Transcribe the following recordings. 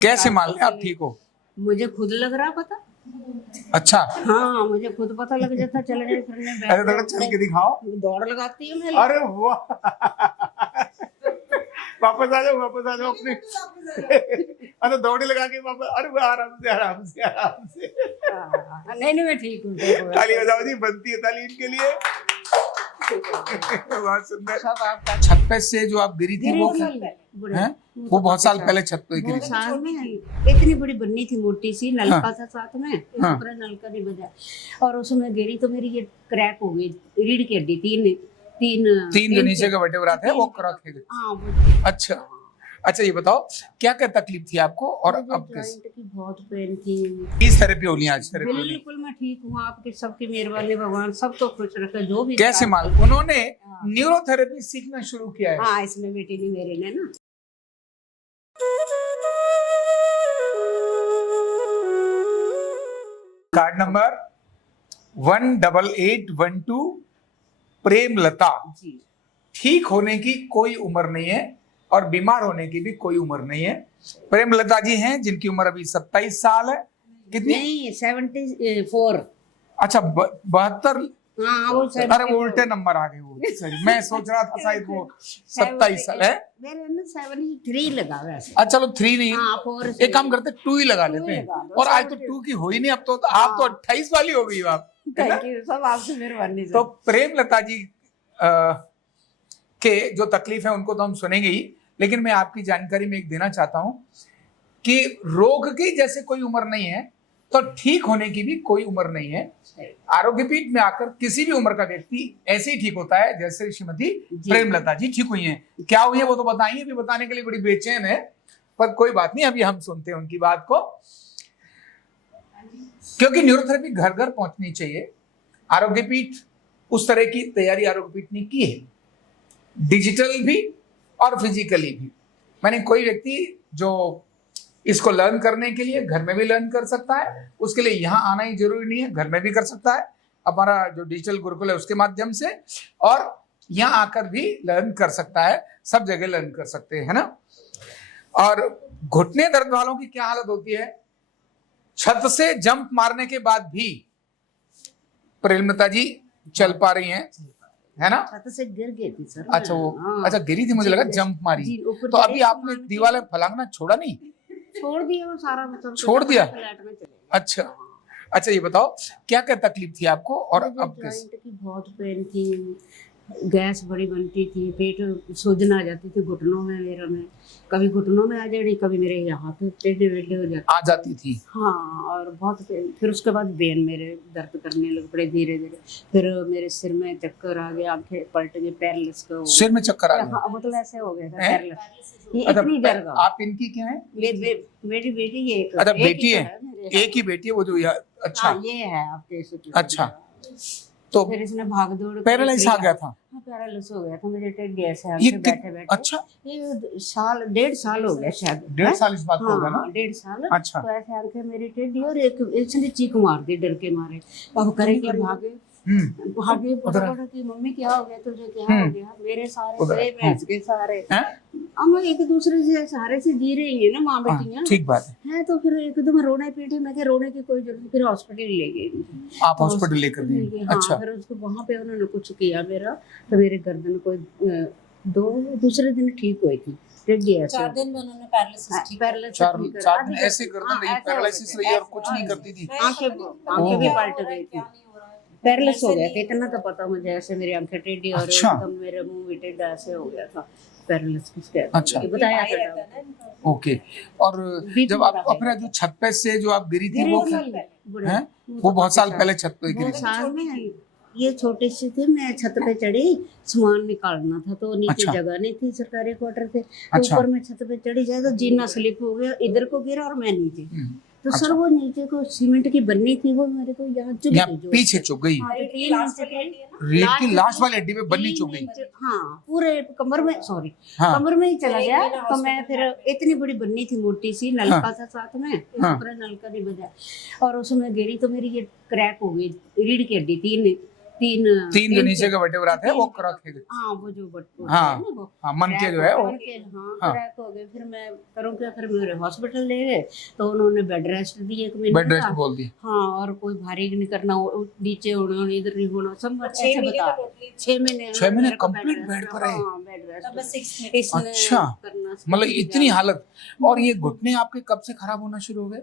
कैसे मान लें आप ठीक हो? मुझे खुद लग रहा पता। अच्छा, हाँ, मुझे खुद पता लग जाता चलने फिरने अरे थोड़ा चल के दिखाओ। दौड़ लगाती हूँ मैं। अरे वाह वापस आ जाओ अपने अरे दौड़ी लगा के वापस। अरे वाह, आराम से आराम से आराम से। नहीं मैं ठीक हूँ। ताली बजाओ जी, बनती है ताली इनके लिए। बहुत सुंदर। सब आपका छत पे से जो आप गिरी थी वो बुढ़े। वो बहुत साल पहले छत पे गिरी बहुत थी। साल में इतनी बड़ी बननी थी, मोटी सी नलका था साथ में, हाँ। पूरा नलका नहीं बजा और उसमें गिरी तो मेरी ये क्रैक हो गई, रीढ़ की हड्डी तीन जो नीचे के वर्टेब्रा थे वो क्रैक हो गए। हाँ। अच्छा अच्छा, ये बताओ क्या क्या तकलीफ थी आपको और अब किस जॉइंट की बहुत पेन थी। किस थेरेपी होनी है आज? थेरेपी होनी बिल्कुल मैं ठीक हूँ, आपकी सबकी मेहरबानी, भगवान सबको खुश रखे। जो भी कैसे मान? उन्होंने न्यूरोथेरेपी सीखना शुरू किया है। हाँ, इसमें बेटी ने मेरे ने ना कार्ड नंबर 18812 प्रेमलता। जी। ठीक होने की कोई उम्र नहीं है और बीमार होने की भी कोई उम्र नहीं है। प्रेमलता जी हैं जिनकी उम्र अभी 27 साल है। कितनी? नहीं 74। अच्छा 72। हाँ वो अरे वो उल्टे नंबर आ गए वो। सही, मैं सोच रहा था शायद वो 27 साल है। मेरे ना 73 लगा वैसे। अच्छा चलो 3 नहीं, हाँ 4 से एक काम करते 2 ही लगा लेते हैं। लगा दो, और आज तो 2 की हो ही नहीं। अब तो आप तो 28 वाली हो गई आप। थैंक यू, सब आपसे मेहरबानी से। तो प्रेमलता जी के जो तकलीफ है उनको तो हम सुनेंगे ही, लेकिन मैं आपकी जानकारी में एक देना चाहता हूं कि रोग की जैसे कोई उम्र नहीं है तो ठीक होने की भी कोई उम्र नहीं है। आरोग्य पीठ में आकर किसी भी उम्र का व्यक्ति ऐसे ही ठीक होता है जैसे श्रीमती प्रेमलता जी ठीक हुई हैं। क्या हुई है वो तो बताएंगे, अभी बताने के लिए बड़ी बेचैन है, पर कोई बात नहीं, अभी हम सुनते हैं उनकी बात को, क्योंकि न्यूरोथेरेपी घर घर पहुंचनी चाहिए। आरोग्य पीठ उस तरह की तैयारी आरोग्य पीठ ने की है, डिजिटल भी और फिजिकली भी। मैंने कोई व्यक्ति जो इसको लर्न करने के लिए घर में भी लर्न कर सकता है, उसके लिए यहाँ आना ही जरूरी नहीं है, घर में भी कर सकता है हमारा जो डिजिटल गुरुकुल है उसके माध्यम से, और यहाँ आकर भी लर्न कर सकता है, सब जगह लर्न कर सकते हैं, है ना। और घुटने दर्द वालों की क्या हालत होती है? छत से जंप मारने के बाद भी प्रेमलता जी चल पा रही हैं, है ना। छत से गिर गई थी सर। अच्छा वो हाँ। अच्छा गिरी थी, मुझे लगा जंप मारी। तो अभी आपने दीवार फलांगना छोड़ा नहीं? छोड़ दिया वो सारा, मतलब छोड़ दिया। फ्लैट में चले गए। अच्छा अच्छा, ये बताओ क्या क्या तकलीफ थी आपको और मुझे अब किस? जॉइंट की बहुत पेन थी, गैस बड़ी बनती थी, पेट सूजन आ जाती थी घुटनों में मेरे में, कभी घुटनों में आ जाती, कभी मेरे यहाँ पे टेढ़े वेढ़े हो जाते आ जाती थी। हाँ, और बहुत पेन। फिर उसके बाद बेन मेरे दर्द करने लग पड़े धीरे धीरे, फिर मेरे सिर में चक्कर आ गया, आंखें पलट गई, पैरलेस का हो गया। सिर में चक्कर आ गया? हाँ, मतलब ऐसे हो गया था हैं? पैरलेस। ये अच्छा, इतनी डर गया। आप इनकी क्या है? मेरी बेटी ये अच्छा एक ही बेटी तो है, मेरे। एक ही बेटी है वो जो अच्छा हाँ, ये है आपके सूची। अच्छा, तो फिर इसने भाग दौड़ पैरालाइज आ गया था? हाँ, पैरालिस हो गया था मुझे, टेढ़ी ऐसे ये बैठे बैठे। अच्छा, ये 1.5 साल हो गया शायद। 1.5 साल इस बात को हो गया ना? हाँ, 1.5 साल। अच्छा। तो ऐसे आंखें मेरी टेढ़ी, और एक इसने चीख मार दी डर के मारे। अब करे कि भागे भागे फटाफट कि मम्मी क्या हो गया तुझे, क्या हो गया। मेरे सारे गए, भैंस के सारे। हम एक दूसरे से सहारे से जी रही है ना माँ बेटियां। ठीक बात है। तो फिर एकदम रोने पीटे, मैं क्या रोने की कोई जरूरत, फिर हॉस्पिटल ले गए। आप हॉस्पिटल लेकर गए? हाँ, अच्छा। फिर उसको वहाँ पे उन्होंने कुछ किया मेरा, तो मेरे गर्दन को दूसरे दिन ठीक हुई थी। 4 दिन में उन्होंने पैरालिसिस 4 दिन ऐसे गर्दन रही, पैरालिसिस रही और कुछ नहीं करती थी। आंखें भी पलट गई थी, पैरालिस हो गया था। इतना तो पता मुझे, ऐसे मेरी आंखें टेढ़ी और एकदम मेरे मुंह भी टेढ़ा ऐसे हो गया था। पैरालिस किसके? अच्छा, बताया था। ओके। और जब आप अपना जो छत पे से जो आप गिरी थी वो हैं, वो बहुत साल पहले छत पे गिरी थी? साल में ये छोटी सी थी, मैं छत पे चढ़ी, सामान निकालना था तो नीचे जगह नहीं थी, सरकारी क्वार्टर थे। ऊपर में छत पे चढ़ी जाए तो जीना स्लिप हो गया, इधर को गिरा और मैं नीचे। तो सर वो नीचे को सीमेंट की बन्नी थी, वो मेरे को यहाँ चुभ गई, पीछे चुभ गई। रेत की लास्ट वाली हड्डी पे बन्नी चुभ गई। हाँ, पूरे कमर में, सॉरी कमर में ही चला गया। तो मैं फिर इतनी बड़ी बन्नी थी, मोटी सी नलका था साथ में, पूरा नलका नहीं बजा, और उसमें गिरी तो मेरी ये क्रैक हो गई, रीढ़ की हड्डी तीन जो नीचे के वर्टेब्रा थे वो क्रैक है। हाँ वो जो बट हाँ हाँ मन के जो है वो हाँ क्रैक हो गए। फिर मैं करूँ क्या, फिर मेरे हॉस्पिटल ले गए तो उन्होंने बेड रेस्ट दी 1 महीने बेड रेस्ट का। बोल दी। हाँ और कोई भारी नहीं करना, नीचे होना इधर नहीं होना, सब अच्छे बता। 6 महीने 6 महीने कंप्लीट बेड पर रहे। हाँ बेड रेस्ट। तब 6 मिनट अच्छा मतलब इतनी हालत। और ये घुटने आपके कब से खराब होना शुरू हो गए?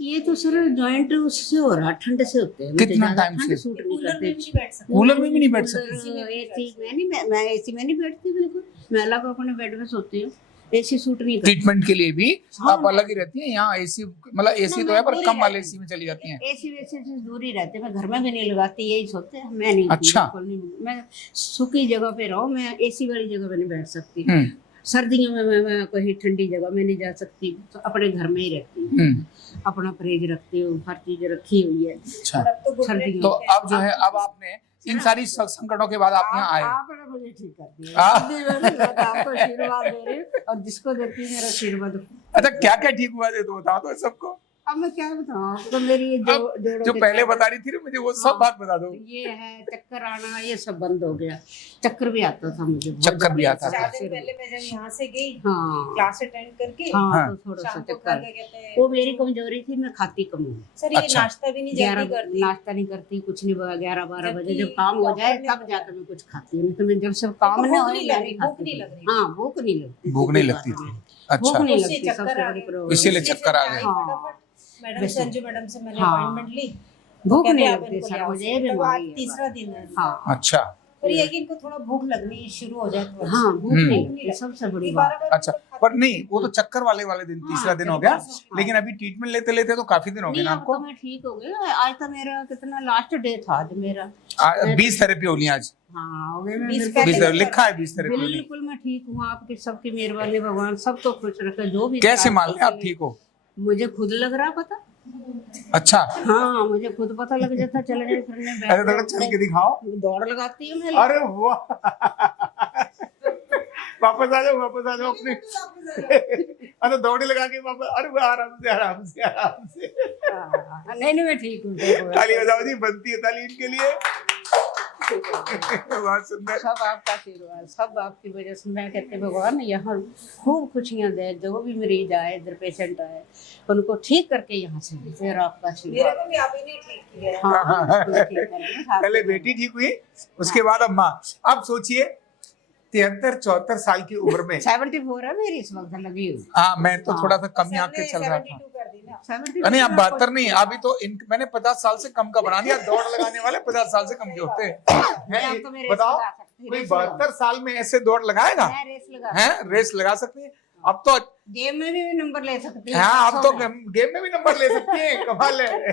ये तो सर जॉइंट उससे हो रहा, ठंड से होते हैं। कितना टाइम से? सूट नहीं कूलर में करते। भी नहीं बैठ सकते। कूलर में भी नहीं बैठ सकते? मैं एसी में नहीं बैठती बिल्कुल, मैं अलग अपने बेड में सोती हूँ, एसी सूट नहीं करती। ट्रीटमेंट के लिए भी हाँ, आप अलग ही रहती हैं? यहाँ एसी मतलब एसी तो है पर कम वाले एसी में चली जाती हैं? एसी वैसे से दूर ही रहते, मैं घर में भी नहीं लगाती, यही सोचते हैं। मैं नहीं, अच्छा। बिल्कुल नहीं, मैं सूखी जगह पे रहूं, मैं एसी वाली जगह पे नहीं बैठ सकती। हम्म सर्दियों में मैं कहीं ठंडी जगह में नहीं जा सकती, तो अपने घर में ही रहती हूँ, हम्म। अपना परहेज रखती हूँ, हर चीज रखी हुई है। अच्छा तो घुटने सर्दियों तो अब जो है अब आपने इन सारी संकटों के बाद आप यहाँ आए। आपने मुझे ठीक कर दिया। आपको आशीर्वाद दे रही हूँ और जिसको देती हूँ मेरा आशीर्वाद। अच्छा क्या क्या ठीक हुआ है तो बताओ तो सबको। अब मैं क्या बताऊँ आपको, मेरी ये जोड़ों जो के पहले दर्द- बता रही थी ना मुझे वो सब बात बता दो। ये है चक्कर आना, ये सब बंद हो गया। चक्कर भी आता था मुझे, बहुत चक्कर भी ज्यादा। आता था। 4 दिन पहले मैं जब यहाँ से गई हाँ क्लास अटेंड करके हाँ हाँ। तो थोड़ा सा शाम को चक्कर, क्या कहते हैं, वो मेरी कमजोरी थी, मैं खाती कम हूँ। सर ये अच्छा। नाश्ता भी नहीं जल्दी 11 करती। नाश्ता नहीं करती, कुछ नहीं, 11-12 बजे जबकि जब काम हो जाए डॉक्टर ने तब जाकर मैं कुछ खाती हूँ, नहीं तो मैं जब सब काम भूख ना हो नहीं मैं लग नहीं रही, भूख खाती। नहीं लग रही। हाँ भूख नहीं लगती, भूख नहीं लगती थी। भूख अच्छा नहीं उससे लगती, चक्कर सबसे आ बड़ी गए। प्रॉब्लम। इसीलिए चक्कर आ गए। हाँ। मैडम वैसे- संजू मैडम से मैंने हाँ। अपॉइंटमेंट ली। भूख कहते नहीं आप लगती इनको सर ले आओ। मुझे, ये तो आज बीमारी है। तीसरा दिन है। हाँ अच्छा पर ये है कि इनको थोड़ा भूख लगनी शुरू हो जाए तो हाँ भूख हम्म। नहीं लगती, सबसे बड़ी बात। अच्छा पर नहीं वो तो चक्कर वाले दिन तीसरा दिन हो गया। लेकिन अभी ट्रीटमेंट लेते लेते तो काफी दिन हो गए नहीं ना अब आपको? तो मैं ठीक हो गई, आज तो मेरा कितना लास्ट डे था आज मेरा। 20 थेरेपी होनी आज। हाँ हो गई, मैं 20 बिल्कुल- 20 लिखा है 20 थेरेपी होनी। बिल्कुल मैं ठीक हूँ, आपकी सबकी मेहरबानी, भगवान सबको खुश रखे। जो भी कैसे कार्य मान लें आप करते ठीक हो? हैं, मुझे खुद लग रहा पता। अच्छा हाँ मुझे खुद पता लग जाता, चलने फिरने अरे थोड़ा चल के दिखाओ। दौड़ लगाती हूँ मैं। अरे वाह वापस आ जाओ अपने। अरे दौड़ी लगा के वापस। अरे वाह, आराम से आराम से आराम से। नहीं नहीं मैं ठीक हूँ, ठीक हूँ। ताली बजाओ जी, बनती है ताली इनके लिए। बहुत सुंदर। सब आपका आशीर्वाद, सब आपकी वजह से। मैं कहते हैं भगवान यहाँ खूब खुशियाँ दे, जो भी मरीज आए, इधर पेशेंट आए, उनको ठीक करके यहाँ से फिर आपका मेरे आशीर्वाद। को भी आप ही ने ठीक किया। हाँ ठीक करेंगे। पहले बेटी ठीक हुई, उसके बाद अब माँ। अब सोचिए 73-74 साल की उम्र में। 74 है मेरी इस वक्त लगी हुई। हाँ मैं तो हाँ। थोड़ा सा कम यहाँ के चल रहा था। 72 कर दी ना। 72 नहीं आप 72 नहीं, अभी तो मैंने 50 साल से कम का बना दिया। दौड़ लगाने वाले 50 साल से कम के होते मैं हैं। अब तो मेरे बताओ रेस लगा सकती, कोई रेस लगा। 72 साल में ऐसे दौड़ लगाएगा? मैं रेस लगा हैं रेस लगा सकती है? अब तो गेम में भी नंबर ले सकती हूँ। हाँ अब तो 100 में। गेम में भी नंबर ले सकती है। कमाल है।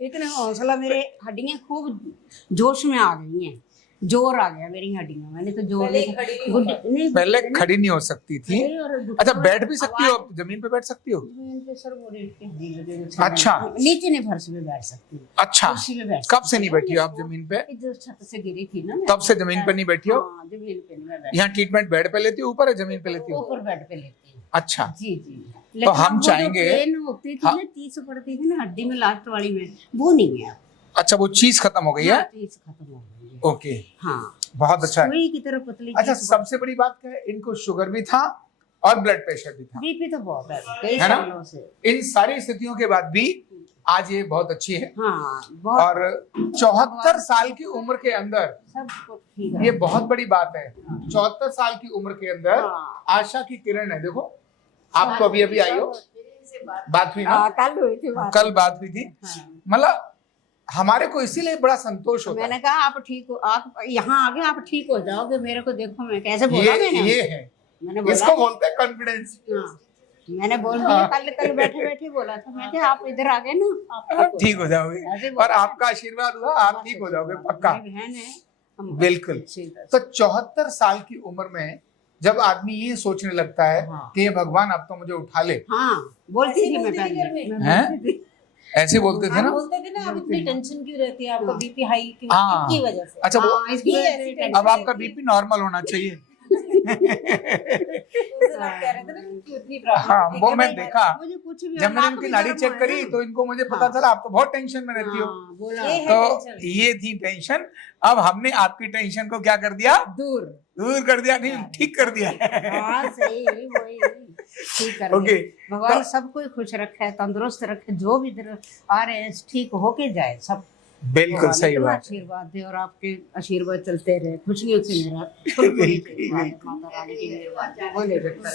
इतने हौसला, मेरे हड्डियां खूब जोश में आ गई हैं, जोर आ गया मेरी हड्डियों में। मैंने तो जोर पहले नहीं खड़ी नहीं गुड- नहीं पहले खड़ी नहीं हो सकती थी। खड़ी और घुटनों अच्छा में बैठ भी सकती हो? आवाज- जमीन पे बैठ सकती हो? जमीन पे सर वो रीढ़ की हड्डी लगी हुई है। अच्छा। नीचे नहीं, फर्श पे बैठ सकती हूँ, अच्छा कुर्सी पे बैठ कब से नहीं बैठी हो आप जमीन पे? सकती हूँ। जो छत से गिरी थी ना मैं, तब से जमीन पे नहीं बैठी हो? हाँ जमीन पे नहीं मैं बैठ, यहाँ ट्रीटमेंट बेड पे लेती हो ऊपर है जमीन पे लेती हो? ऊपर बेड पे लेती हूँ। अच्छा जी जी। तो हम अब वो जो चाहेंगे- पेन होती थी हाँ। ना, 30 पड़ती थी ना हड्डी में लास्ट वाली में, वो नहीं है अब। अच्छा वो चीज खत्म हो गई है? हाँ, 30 खत्म हो गई है। ओके हाँ बहुत अच्छा है। सुई की तरह पतली अच्छा चीज- सबसे बड़ी बात क्या है, इनको शुगर भी था और ब्लड प्रेशर भी था, बीपी तो बहुत है कई है ना? सालों से। इन सारी स्थितियों के बाद भी आज ये बहुत अच्छी है। हाँ बहुत, और 74 साल की उम्र के अंदर सब कुछ ठीक है। ये बहुत बड़ी बात है। 74 साल की उम्र के अंदर हाँ। आशा की किरण है। देखो आप तो अभी आई हो, बात हुई ना? हाँ, कल हुई थी बात। कल बात हुई थी। हाँ। मतलब हमारे को इसीलिए बड़ा संतोष होता मैंने है। कहा आप ठीक हो, आप यहाँ आगे आप ठीक हो जाओगे, मेरे को देखो मैं कैसे बोला मैंने। ये है, मैंने बोला, इसको बोलते हैं कॉन्फिडेंस। हाँ, मैंने बोल दिया, कल बैठे बैठे बोला था मैं कि आप इधर आ गए ना, आप ठीक हो जाओगे ऐसे बोला और आपका आशीर्वाद हुआ, आप ठीक हो जाओगे पक्का। मेरी बहन है, हम बिल्कुल। सीधा- तो 74 साल की उम्र में जब आदमी ये सोचने लगता है हाँ। कि ये भगवान अब तो मुझे उठा ले, हाँ बोलती ऐसे थी मैं बोलती थी पहले, घर में। मैं हैं? बोलती थी। ऐसे बोलते थे आप ना? बोलते थे ना आप इतनी टेंशन क्यों रहती है, आपका हाँ। बीपी हाई क्यों, हाँ। की वजह से। अच्छा वो हाँ, इसकी ये वजह ऐसी से टेंशन अब आपका बीपी नॉर्मल होना चाहिए। उस दिन आप कह रहे थे ना कि उतनी प्रॉब्लम हाँ है। वो मैं देखा मुझे कुछ भी जब मैंने नाक इनकी भी नाड़ी गर्म चेक है करी ना। तो इनको मुझे पता हाँ। चला आप तो बहुत टेंशन में रहती हो। हाँ, बोला ये है तो टेंशन। ये थी टेंशन। अब हमने आपकी टेंशन को क्या कर दिया, दूर। दूर कर दिया, नहीं ठीक कर दिया। हाँ सही वही ठीक कर ओके, दिया। भगवान सबको खुश रखे, तंदुरुस्त रखे, जो भी इधर आ रहे हैं ठीक होके जाए सब। बिल्कुल भगवान सही इतना बात है। आशीर्वाद दे और आपके आशीर्वाद चलते रहे, खुशियों से मेरा माता रानी की मेहरबानी। बोले बेटा।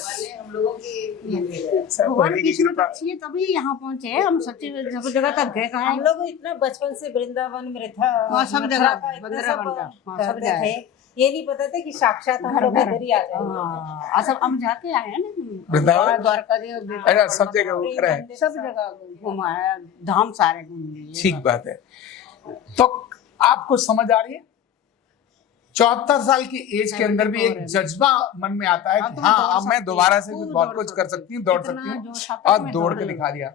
सब भगवान बड़ी की की किस्मत कृपा। अच्छी है तभी यहाँ पहुँचे हैं हम। सच्ची में सब जगह तक गए कहाँ हम लोग इतना बचपन से वृंदावन में था। हाँ, सब मथुरा जगह, का इतना वृंदावन सब का, हाँ, सब करते जगह। थे। ये नहीं पता था कि साक्षात हम लोग इधर ही आ जाएंगे। हाँ सब हम जाके आए हैं ना वृंदावन? द्वारका जी अरे सब जगह वो करा है, सब जगह घुमाया, धाम सारे घूम लिए। ठीक बात है। तो आपको समझ आ रही है, 74 साल की एज के अंदर भी एक जज्बा मन में आता है कि हाँ अब मैं दोबारा से भी बहुत कुछ कर सकती हूँ, दौड़ सकती हूँ, और दौड़ के दिखा दिया।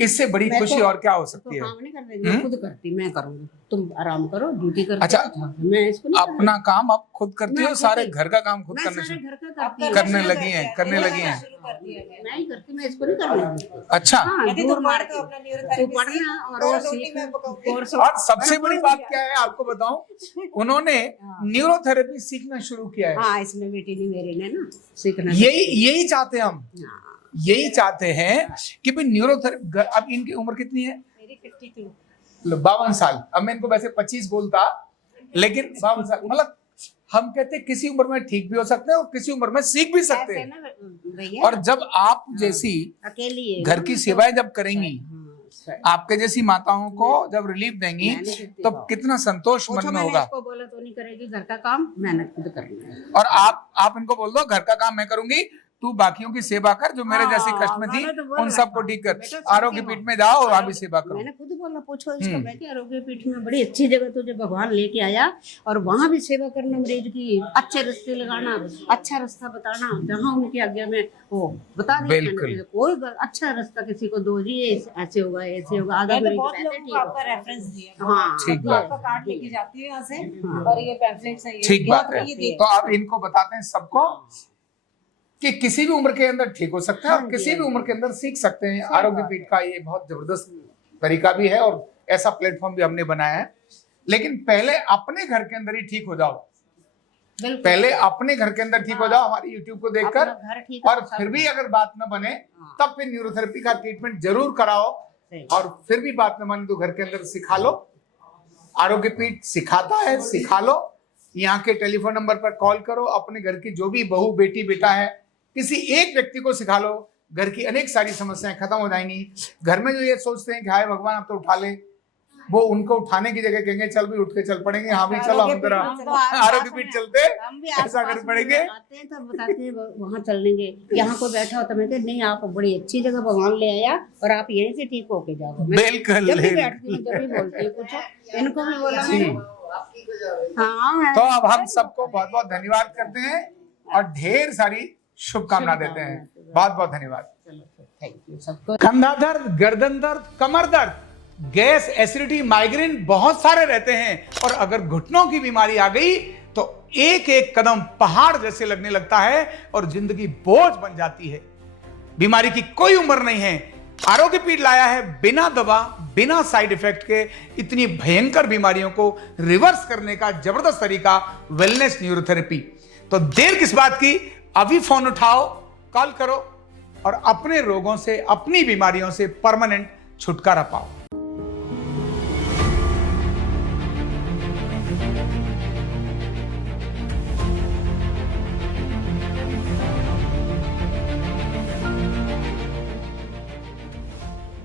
इससे बड़ी मैं खुशी तो- और क्या हो तो सकती है। काम नहीं कर देंगे, मैं खुद करती, मैं करूंगी, तुम आराम करो, ड्यूटी करके अच्छा, मैं इसको नहीं कर अपना काम आप खुद करती मैं हो, खुद सारे ही- घर का काम खुद मैं करने सारे से घर का अब करती हूँ। करने लगी हैं, करने लगी हैं। शुरू कर दिया गया। मैं ही करती, मैं इसको नहीं करना। अच्छा। हाँ, यदि दूर तुम मार पढ़ तो के अपना तू न्यूरोथेरेपी पढ़ना और वो सीख कोर्स। और सबसे बड़ी बात क्या है आपको बताऊं, उन्होंने न्यूरोथेरेपी सीखना शुरू किया है। हाँ इसमें बेटी ने मेरे ने ना सीखना। यही चाहते हैं हम, हाँ, यही चाहते हैं कि भाई न्यूरोथेरेपी। अब इनकी उम्र कितनी है? मेरी 52। 52 साल। अब मैं इनको वैसे 25 बोलता, लेकिन 52 साल मतलब हम कहते हैं किसी उम्र में ठीक भी हो सकते हैं और किसी उम्र में सीख भी सकते ऐसे हैं। ना भैया, और जब आप जैसी अकेली है घर ना, की तो- सेवाएं जब करेंगी, हाँ, सही। आपके जैसी माताओं को जब रिलीफ देंगी, मैंने कितनी तो बार- कितना संतोष पूछो, मन में मैंने होगा। इसको बोला तो नहीं करेगी घर का काम, मेहनत खुद करनी है। और आप इनको बोल दो घर का काम मैं करूंगी, तू बाकियों की सेवा कर, जो मेरे जैसी कष्ट में थी मैंने तो बोला उन सबको था। ठीक कर, बेटा, आरोग्य सबके पीठ में जाओ और वहां भी सेवा करो। मैंने खुद बोला, पूछो इसको, हम्म। मैं कि आरोग्य पीठ में बड़ी अच्छी जगह तुझे भगवान लेके आया और वहां भी सेवा करना, मरीज की अच्छे रास्ते लगाना, अच्छा रास्ता बताना, जहाँ उनकी आज्ञा में वो बता दिया। बिल्कुल। मैंने कोई अच्छा रास्ता किसी को दो जी, ऐसे होगा ऐसे होगा, आधा मैं तो मरीज बहुत वैसे लोगों ठीक को हो। आपका रेफरेंस दिया। हाँ, ठीक तो बात। आपका कार्ड लेके जाती हूँ यहाँ से, हाँ। और ये पैम्फलेट्स है, ये ठीक बात है। ये देख- तो आप इनको बताते हैं सबको कि किसी भी उम्र के अंदर ठीक हो सकता है और हाँ जी, किसी हाँ भी जी। उम्र के अंदर सीख सकते हैं। सही आरोग्य बात पीठ का ये बहुत जबरदस्त तरीका भी है और ऐसा प्लेटफॉर्म भी हमने बनाया है। लेकिन पहले अपने घर के अंदर ही ठीक हो जाओ, बिल्कुल। पहले अपने घर के अंदर ठीक हो जाओ हमारी यूट्यूब को देखकर। अपना घर ठीक है, और सब फिर भी अगर बात न बने हाँ। तब फिर न्यूरोथेरेपी का ट्रीटमेंट जरूर कराओ। सही। और फिर भी बात न माने तो घर के अंदर सिखा लो। आरोग्य पीठ सिखाता है, सिखा लो। यहाँ के टेलीफोन नंबर पर कॉल करो, अपने घर की जो भी बहू बेटी बेटा है किसी एक व्यक्ति को सिखा लो, घर की अनेक सारी समस्याएं खत्म हो जाएंगी। घर में जो ये सोचते हैं कि हाय भगवान अब तो उठा ले, वो उनको उठाने की जगह कहेंगे चल भी उठ के चल पड़ेंगे, हाँ भी चलो हम तेरा हम तो आस-पास आरोग्य पीठ में- चलते हम भी ऐसा आस-पास कर में पड़ेंगे। आते हैं तो बताते हैं वहाँ चलेंगे, यहाँ को बैठा हो तो मैं कहती नहीं, आप बड़ी अच्छी जगह भगवान ले आया और आप यहीं से ठीक होके जाओ। मैं बिल्कुल, जब भी बिल्कुल। बैठती हूँ, जब भी बोलती हूँ, पूछो इनको भी बोला जी। मैंने। हाँ तो अब हम सबको बहुत बहुत धन्यवाद करते हैं और ढेर सारी शुभकामना देते हैं। बहुत बहुत धन्यवाद। थैंक यू सबको। कंधा दर्द, गर्दन दर्द, कमर दर्द, गैस, एसिडिटी, माइग्रेन बहुत सारे रहते हैं। और अगर घुटनों की बीमारी आ गई तो एक एक कदम पहाड़ जैसे लगने लगता है और जिंदगी बोझ बन जाती है। बीमारी की कोई उम्र नहीं है। आरोग्य पीठ लाया है बिना दवा, बिना साइड इफेक्ट के इतनी भयंकर बीमारियों को रिवर्स करने का जबरदस्त तरीका, वेलनेस न्यूरोथेरेपी। तो देर किस बात की, अभी फोन उठाओ, कॉल करो और अपने रोगों से, अपनी बीमारियों से परमानेंट छुटकारा पाओ।